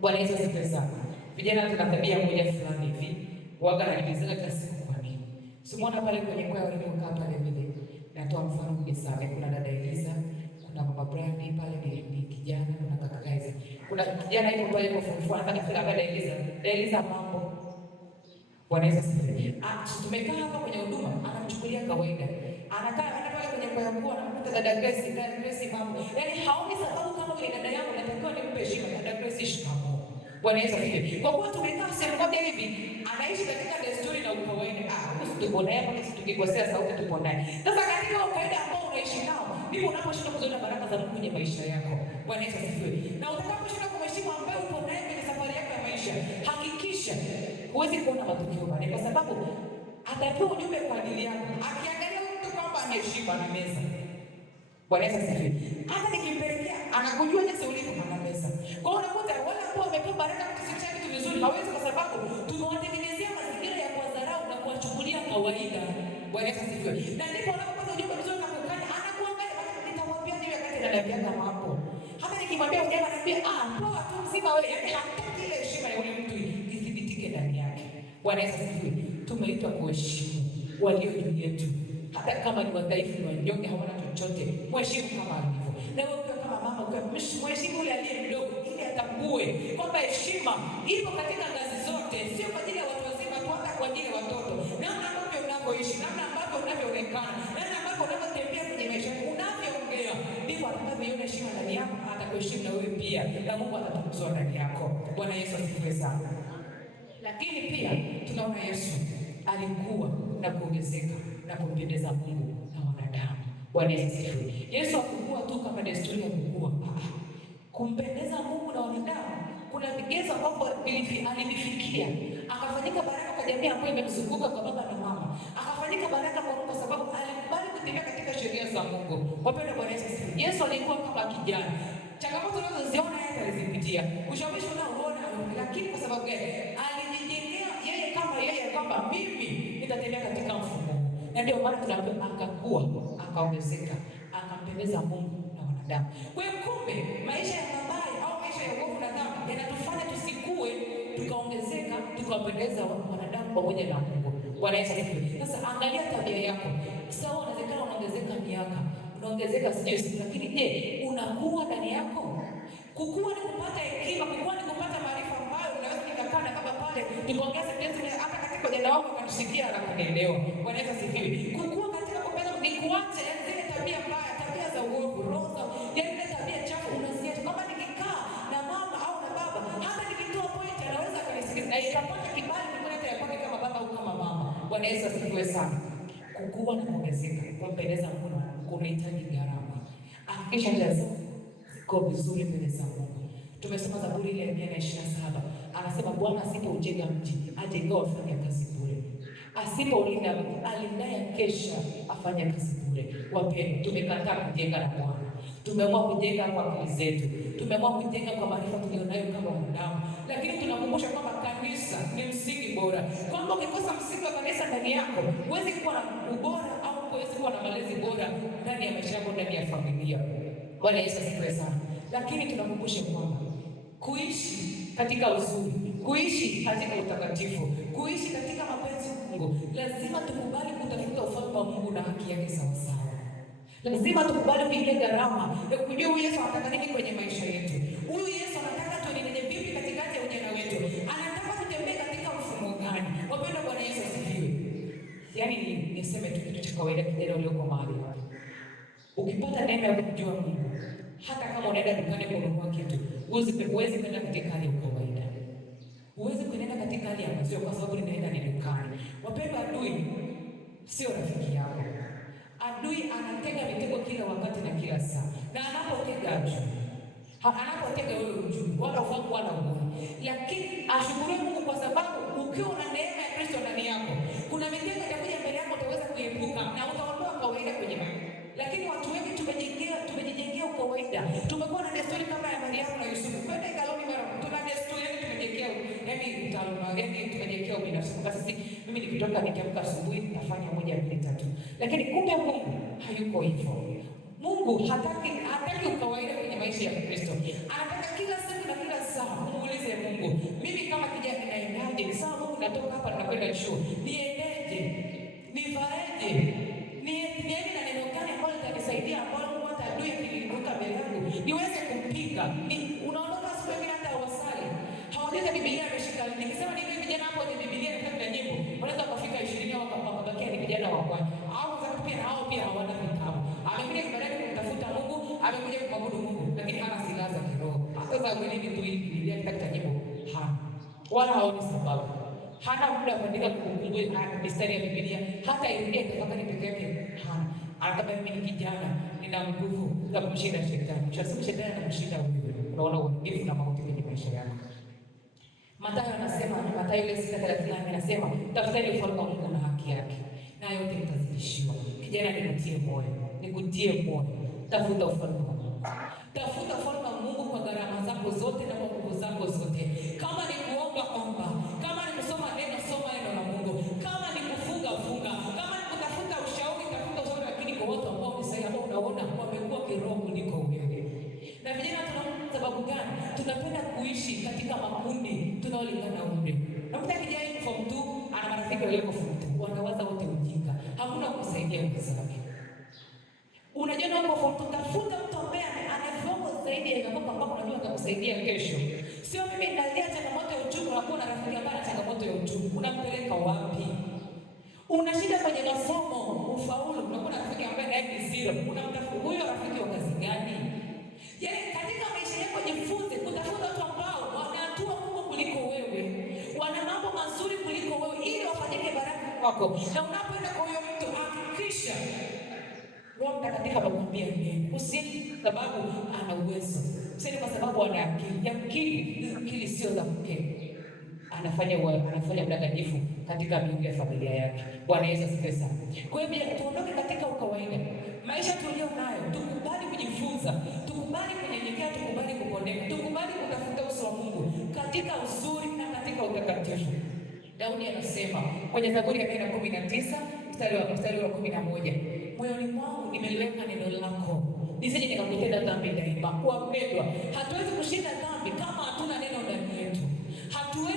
Bwana Yesu asifiwe sana. Vijana tuna tabia moja fulani hivi. Waga najiuliza kila siku kwa nini? Simuona pale kwenye kwaya waliokaa pale vile. Natoa mfano mgesame, kuna dada Eliza, kuna mama Brandi pale ni kijana, kuna kaka Kaiza. Kuna kijana yuko pale kwa form 4 anataka kufika dada Eliza. Dada Eliza mambo. Bwana Yesu asifiwe. Tumekaa hapa kwenye huduma, anamchukulia kawaida. Anakaa pale kwenye kwaya kuu anamkuta dada Grace mambo. Yaani haoni sababu kama ile dada yangu natakiwa nimpe heshima, dada Grace shikamoo. Bwana Yesu asifiwe. Kwa kuwa tumekaa sehemu moja hivi, anaishi katika desturi na ukawaida. Tuko naye hapa, tukikosea sauti tupo naye. Sasa katika ukawaida ambao unaishi nao, ndipo unaposhinda kuziona baraka za Mungu kwenye maisha yako. Bwana Yesu asifiwe. Na utakaposhinda kumheshimu ambaye upo naye kwenye safari yako ya maisha, hakikisha huwezi kuona matokeo bali kwa sababu atapewa ujumbe kwa ajili yako. Akiangalia mtu kwamba anaheshima na meza. Bwana Yesu asifiwe. Hata nikimpelekea anakujua jinsi ulivyo na meza. Kwa hiyo unakuta wale ambao wamepewa baraka kusikia vitu vizuri hawezi, kwa sababu tumewatengenezea mazingira ya kuwadharau na kuwachukulia kawaida. Bwana Yesu asifiwe. Na ndipo unapopata ujumbe mzuri na kukanya anakuangalia, nitamwambia ndio wakati ananiambia kama hapo. Hata nikimwambia ujumbe ananiambia poa tu mzima wewe, yaani hataki ile heshima ya ule mtu ithibitike ndani yake. Bwana Yesu asifiwe. Tumeitwa kuheshimu walio juu yetu. Hata kama ni wadhaifu na wanyonge hawana chochote, mheshimu kama alivyo. Na wewe kama mama mheshimu yule aliye mdogo ili atambue kwamba heshima ipo katika ngazi zote, sio kwa ajili ya watu wazima tu, hata kwa ajili ya watoto. Namna ambavyo unavyoishi, namna ambavyo unavyoonekana, namna ambavyo unavyotembea kwenye maisha, unavyoongea, pia, na Mungu atatukuzwa ndani yako. Bwana Yesu asifiwe sana. Lakini pia tunaona Yesu alikuwa na kuongezeka na kumpendeza Mungu na wanadamu. Bwana Yesu asifiwe. Yesu hakukua tu kama desturi ya kukua, kumpendeza Mungu na wanadamu. Kuna vigezo ambavyo alivifikia. Akafanyika baraka kwa jamii ambayo imemzunguka, kwa baba na mama. Akafanyika baraka kwa sababu alikubali kutembea katika sheria za Mungu. Wapendwa, Bwana Yesu asifiwe. Yesu alikuwa kama kijana. Changamoto unazoziona yeye alizipitia. Ushawishi unaoona, lakini kwa sababu gani? Alijijengea yeye kama yeye kwamba mimi nitatembea katika mfumo. Na ndio maana tunaambiwa akakua, akaongezeka, akampendeza Mungu na wanadamu. Kwa hiyo kumbe maisha ya mabaya au maisha ya uovu na dhambi yanatufanya tusikue, tukaongezeka, tukawapendeza wanadamu pamoja na Mungu. Bwana Yesu asifiwe. Sasa angalia tabia yako. Sawa, unawezekana unaongezeka miaka, unaongezeka sijui, lakini je, unakuwa ndani yako? Kukua ni kupata hekima, kukua ni kupata maarifa ambayo unaweza nikakaa na baba pale nikaongeza penzi hata katika jana wangu akanisikia na kunielewa. Bwana Yesu asifiwe. Kukua katika kupenda ni kuacha zile tabia mbaya, tabia za uovu, roho za ile tabia chafu unasikia kama nikikaa na mama au na baba, hata nikitoa point anaweza akanisikia na ikapata kibali kuleta yapake kama baba au kama mama. Bwana Yesu asifiwe sana. Kukua na kuongezeka, kumpendeza Mungu kunahitaji gharama. Hakikisha njia ziko vizuri mbele za Mungu. Tumesoma Zaburi ile ya 127. Anasema Bwana asipoujenga mji, ajengao afanya kazi bure. Asipoulinda mji, alindaye kesha afanya kazi bure. Wapendwa, tumekataa kujenga na Bwana. Tumeamua kujenga kwa akili zetu. Tumeamua kujenga kwa maarifa tulionayo kama wanadamu. Lakini tunakumbusha kwamba kanisa ni msingi bora. Kwamba ukikosa msingi wa kanisa ndani yako, huwezi kuwa na ubora au huwezi kuwa na malezi bora ndani ya maisha yako, ndani ya familia. Bwana Yesu asifiwe sana. Lakini tunakumbusha kwamba kuishi katika uzuri, kuishi katika utakatifu, kuishi katika mapenzi ya Mungu, lazima tukubali kutafuta ufalme wa Mungu na haki yake sawa sawa. Lazima tukubali kuingia gharama ya kujua huyu Yesu anataka nini kwenye maisha yetu. Huyu Yesu anataka tuendelee vipi katikati ya ujana wetu? Anataka tutembee katika mfumo gani? Wapendwa, Bwana Yesu asifiwe. Yaani niseme tu kitu cha kawaida, kijana ulioko mahali hapa. Ukipata neema ya kujua Mungu, hata kama unaenda dukani kununua kitu, huwezi kwenda katika hali ya kawaida. Huwezi kwenda katika hali ya mazoea kwa sababu ninaenda ni dukani. Wapendwa, adui sio rafiki yako. Adui anatega mitego kila wakati na kila saa. Na anapotega wewe ujui, wala ufahamu wala uone. Lakini ashukuriwe Mungu kwa sababu ukiwa na neema ya Kristo ndani yako, kuna mitego itakuja mbele yako utaweza kuepuka na utaondoa kawaida kwenye maisha. Lakini watu wengi tumejijengea kawaida. Tumekuwa na desturi kama ya Mariamu na Yusufu. Kwenda hekaluni mara tuna desturi yetu tumejengea, tumejengea ubinafsi. Kwa sisi mimi nikitoka nikiamka asubuhi nitafanya 1 2 3. Lakini kumbe Mungu hayuko hivyo. Mungu hataki ukawaida kwenye maisha ya Kristo. Anataka kila siku na kila saa muulize Mungu, mimi kama kijana ninaendaje? Ni sawa Mungu, natoka hapa ninakwenda chuo. Niendeje? Nivaeje? Niende na neno gani ambalo litanisaidia, ambalo Mungu hata adui akiniruka mbele yangu niweze kumpinga. Unaondoka siku nyingine hata wasali hawajui Biblia ameshika. Nikisema ni hivi vijana hapo kwenye Biblia na nyimbo wanaweza kufika 20 au wakabakia ni vijana wa kwanza. Au watu pia hao pia hawana vitabu. Amekuja ibadani kumtafuta Mungu, amekuja kumwabudu Mungu, lakini hana silaha za kiroho. Hata za mwili tu hii Biblia kitabu cha nyimbo hana. Wala haoni sababu. Hana muda wa kuandika kukumbuka mistari ya Biblia, hata irudia tafakari peke yake hana. Anataka mimi ni kijana, nina nguvu za kumshinda shetani. Tunasema shetani anamshinda wewe. Unaona uadilifu na mauti kwenye maisha yako. Mathayo anasema, Mathayo 6:34 anasema, tafuteni ufalme wa Mungu na haki yake, na yote mtazidishiwa. Kijana, nikutie moyo. Tafuta ufalme wa Mungu. Tafuta ufalme wa Mungu kwa gharama zako zote na kwa nguvu zako zote. Kama ni kuomba, omba. Kama ni kusoma neno, soma neno la Mungu. Kama ni kufunga, funga. Kama ni kutafuta ushauri, tafuta ushauri, lakini kwa watu ambao ni sahihi, ambao unaona wamekuwa kiroho kuliko wewe. Na vijana tuna sababu gani? Tunapenda kuishi katika makundi tunaolingana umri. Nakuta kijana form 2 ana marafiki walioko form 2, wanawaza wote ujinga. Hakuna kumsaidia mwenzake. Unajua na form 2, tafuta mtu ambaye anafahamu zaidi ya mambo ambayo unajua atakusaidia kesho. Sio mimi ninalia changamoto ya uchumi, unakuwa na rafiki ambaye ana changamoto ya uchumi. Unampeleka wapi? Una shida kwenye masomo, ufaulu, unakuwa na rafiki ambaye ni 0. Unamtafuta huyo rafiki wa kazi gani? Yaani katika maisha yako jifunze wako. Na unapoenda kwa huyo mtu, hakikisha Roho Mtakatifu anakuambia neno. Usiende sababu ana uwezo. Usiende kwa sababu ana akili. Akili sio za mke. Anafanya udanganyifu katika miungu ya familia yake. Bwana Yesu asifiwe sana. Kwa hivyo tuondoke katika ukawaida. Maisha tulio nayo, tukubali kujifunza, tukubali kunyenyekea, tukubali kupondeka, tukubali kutafuta uso wa Mungu katika uzuri na katika utakatifu. Daudi anasema kwenye Zaburi ya 119 mstari wa 11, moyoni mwangu nimeliweka neno lako, nisije nikakutenda dhambi daima. Kwa mpendwa, hatuwezi kushinda dhambi kama hatuna neno ndani yetu. Hatuwezi.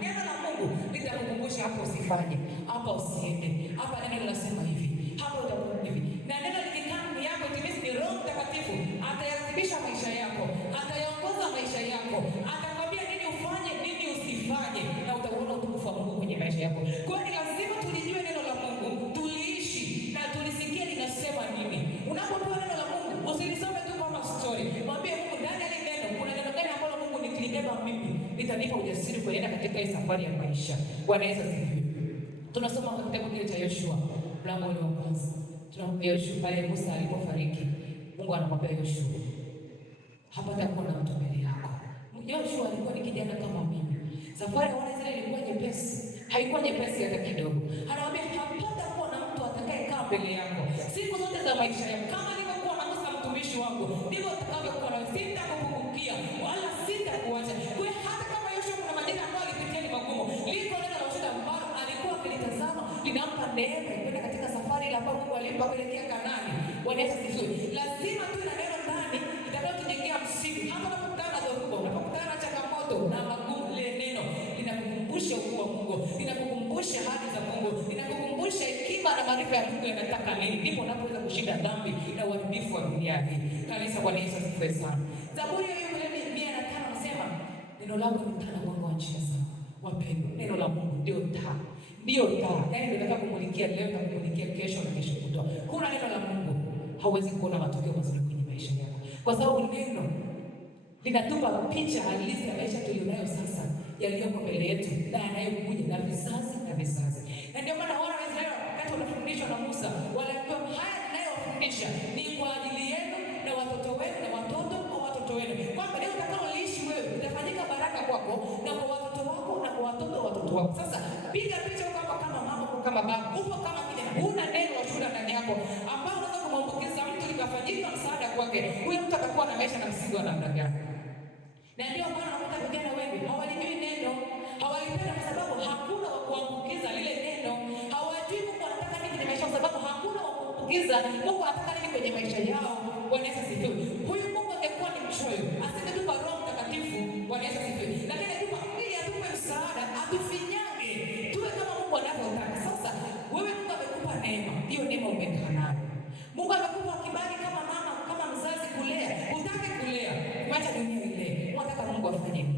Neno la Mungu litakukumbusha hapa usifanye, hapa usiende, hapa neno linasema hivi, hapa utakuwa hivi. Na neno likikaa ndani yako, ni Roho Mtakatifu atayarekebisha maisha yako, atayaongoza maisha yako, atakwambia nini ufanye, nini usifanye, na utaona utukufu wa Mungu kwenye maisha yako. Kwa hiyo lazima tulijue neno la Mungu, tuliishi na tulisikie linasema nini. Unapopewa neno la Mungu, usilisome tu kama story. Mwambie Mungu, ndani ya neno kuna neno gani ambalo Mungu nikilibeba mimi litanipa ujasiri kuenda katika hii safari ya maisha. Bwana Yesu asifiwe. Tunasoma kwa kitabu kile cha Yoshua mlango wa kwanza. Tunaona Yoshua pale Musa alipofariki. Mungu anamwambia Yoshua, hapatakuwa na mtu mbele yako. Yoshua alikuwa ni kijana kama mimi. Safari ya Israeli ilikuwa nyepesi. Haikuwa nyepesi hata kidogo. Anamwambia hapatakuwa na mtu atakayekaa mbele yako siku zote za maisha yako. Kama nilivyokuwa na Musa mtumishi wangu, ndivyo utakavyokuwa nawe. Sitakupungukia wala sitakuacha. Kwa hiyo hata kama Yoshua kuna majira ambayo alipitia ni magumu, liko neno la ushuhuda ambalo alikuwa akilitazama linampa neema kwenda katika safari ile ambayo Mungu alimpa kuelekea Kanaani. Bwana Yesu asifiwe. Lazima tu na neno ndani litakayotujengea msingi. Hata unapokutana na dhoruba, unapokutana na changamoto na magumu, ile neno linakukumbusha ukuu wa Mungu, linakukumbusha ahadi za Mungu, linakukumbusha hekima na maarifa ya Mungu yanataka nini. Ndipo unapoweza kushinda dhambi na uharibifu wa dunia hii. Kanisa, Bwana Yesu asifiwe sana. Zaburi ya 105 anasema neno lako ni taa na mwanga wa njia zangu. Wapendwa, neno la Mungu ndio taa. Ndio taa. Yaani ndio nataka kumulikia leo na kumulikia kesho na kesho kutwa. Kuna neno la Mungu, hauwezi kuona matokeo mazuri kwenye maisha yako. Kwa sababu neno linatupa picha halisi ya maisha tulionayo sasa, yaliyoko mbele yetu na yanayokuja na vizazi na vizazi. Na ndio maana wana wa Israeli wakati wanafundishwa na Musa, waliambiwa haya ninayowafundisha ni kwa ajili yenu na watoto wenu na watoto wa watoto wenu. Kwamba leo utakaoliishi wewe utafanyika baraka kwako na kwa watoto wako na kwa watoto wa watoto wako. Sasa piga picha uko kama mama, uko kama baba, uko kama kijana, una neno la ushuhuda ndani yako ambao unaweza kumwambukiza mtu likafanyika msaada kwake. Huyo mtu atakuwa na maisha na msingi wa namna gani? Na ndio maana unakuta vijana wengi hawalijui neno, hawalipenda kwa sababu hakuna wa kuambukiza lile neno. Hawajui Mungu anataka nini kwenye maisha, kwa sababu hakuna wa kuambukiza Mungu anataka nini kwenye maisha yao. Bwana Yesu asifiwe. Huyu Mungu angekuwa ni mchoyo, asingetupa Roho Mtakatifu. Bwana Yesu asifiwe. Lakini atupa ili atupe msaada, atufinyange tuwe kama Mungu anavyotaka. Sasa wewe Mungu amekupa neema, hiyo neema umekaa nayo. Mungu amekupa kibali kama mama, kama mzazi kulea, utake kulea, kuacha dunia ile. Unataka Mungu afanye nini?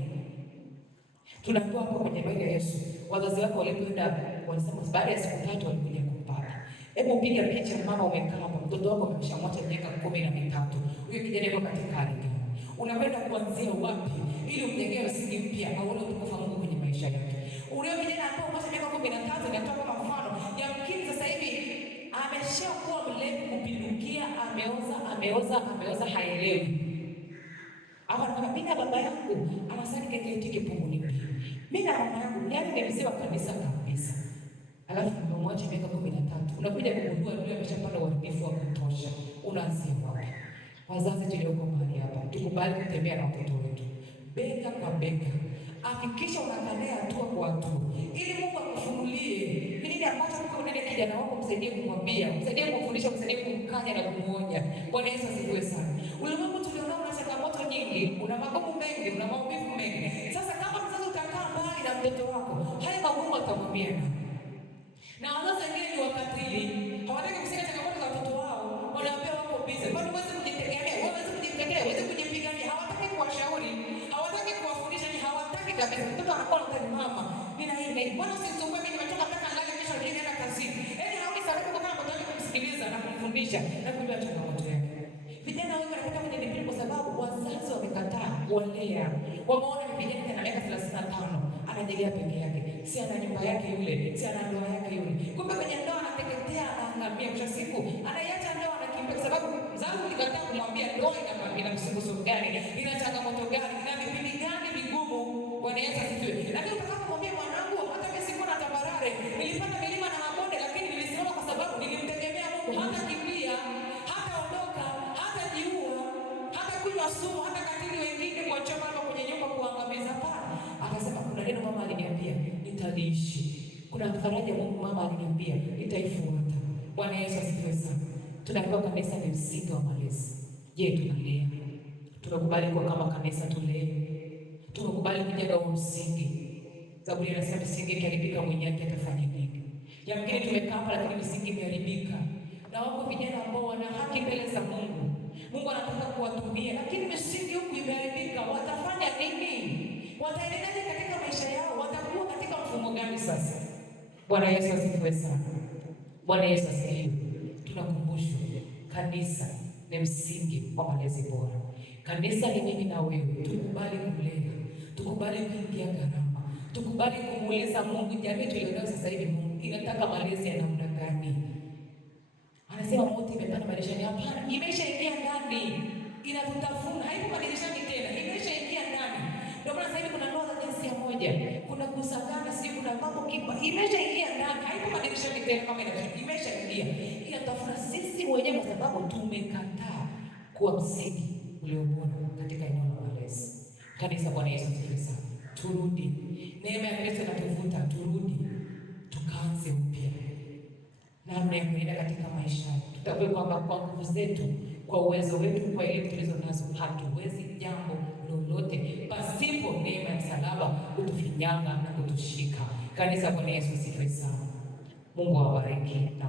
Tunakuwa hapo kwenye habari ya Yesu. Wazazi wako walipoenda, walisema baada ya siku 3 walikuja kumpata. Hebu piga picha, mama umekaa hapo, mtoto wako ameshamwacha miaka 13. Huyo kijana yuko katika hali gani? Unakwenda kuanzia wapi ili umjengee msingi mpya aone utukufu wa Mungu kwenye maisha yake? Ule kijana ambao mwacha miaka 13 natoka kama mfano, yamkini sasa hivi ameshakuwa mlevi kupindukia, ameoza haelewi. Hapa mimi na baba yangu anasali keketi kipungu ni pia. Mimi na mama yangu yani ni mzee wa kanisa kabisa. Alafu mmemwacha miaka 13. Unakuja kugundua yule ameshapata uharibifu wa kutosha. Unaanzia wapi? Wazazi tulioko mahali hapa, tukubali kutembea na watoto wetu bega kwa bega. Hakikisha unaangalia hatua kwa hatua ili Mungu akufunulie ni nini ambacho uko ndani ya kijana wako, msaidie kumwambia, msaidie kumfundisha, msaidie kumkanya na kumuonya. Bwana Yesu asifiwe sana. Ulimwengu tulionao una changamoto nyingi, una magumu mengi, una maumivu mengi. Sasa kama mzazi utakaa mbali na mtoto wako, haya magumu atamwambia nani? Na wazazi wengine ni wakatili, hawataki kusikia changamoto za watoto wao, wanaambia wako busy. Kwani wewe kujitegemea, wewe kujitegemea, wewe kujipigania, hawataki kuwashauri, hawataki kuwafundisha, ni hawataki kabisa. Mtoto anakuwa anataka mama, nina hii na hii. Bwana usisumbue mimi nimetoka mpaka ndani kesho nije nenda kazini. Yaani haoni sababu kwa kama mtoto kumsikiliza na kumfundisha na kujua changamoto yake. Vijana wengi wanapenda kwenye dipili kwa sababu wazazi wamekataa kuwalea. Wameona ni vijana tena miaka 35 anaendelea peke yake. si ana nyumba yake yule, si ana ndoa yake yule. Kumbe kwenye ndoa anateketea, anaangamia. Mwisho siku anaiacha ndoa, anakimbia, kwa sababu mzazi ulikataa kumwambia ndoa ina msukosuko gani, ina changamoto gani, ina vipindi gani vigumu. Bwana Yesu asifiwe. Lakini utakapomwambia mwanangu, hata mimi siko na tambarare, nilipanda milima na mabonde, lakini nilisimama kwa sababu nilimtegemea Mungu. Hata kimbia, hata ondoka, hata jiua, hata kunywa sumu, hata katili wengine kwa choma ama kwenye nyumba kuangamiza. Hapana, akasema kuna neno mama aliniambia nitaliishi, kuna faraja Mungu mama aliniambia nitaifuata. Bwana Yesu asifiwe sana. Tunaambiwa kanisa ni msingi wa malezi. Je, tunalea? Tunakubali kwa kama kanisa tulee? Tunakubali kujenga huo msingi? Zaburi inasema msingi ikiharibika mwenye yake atafanya nini? Yamkini tumekaa hapa lakini msingi imeharibika. Na wako vijana ambao wana haki mbele za Mungu. Mungu anataka kuwatumia, lakini msingi huku imeharibika. Watafanya nini? Wataendelea katika maisha yao? Watakuwa katika mfumo gani sasa? Bwana Yesu asifiwe sana. Bwana Yesu asifiwe. Tunakumbushwa kanisa ni msingi wa malezi bora. Kanisa ni mimi na wewe, tukubali kulea, tukubali kuingia gharama, tukubali kumuuliza Mungu, jamii tulionao sasa hivi Mungu inataka malezi ya namna gani? Anasema moto imepanda madirishani. Hapana, imeshaingia ndani, inatutafuna, haipo madirishani tena, imeshaingia ndani. Ndio maana sasa hivi kuna ndoa za jinsia moja, kuna kusagana, si kuna mambo kipa, imeshaingia ndani, haipo madirishani tena kama imeshaingia. Inatafuna sisi wenyewe kwa sababu tumekataa kuwa msingi ulio bora katika eneo la malezi. Kanisa, Bwana Yesu asifiwe sana. Turudi. Neema ya Kristo inatuvuta, turudi. Tukaanze upya. Namna ya kuenda katika maisha. Tutambue kwamba kwa nguvu zetu, kwa uwezo wetu, kwa elimu tulizo nazo, hatuwezi jambo lolote pasipo neema ya msalaba kutufinyanga na kutushika. Kanisa, Bwana Yesu asifiwe sana. Mungu awabariki na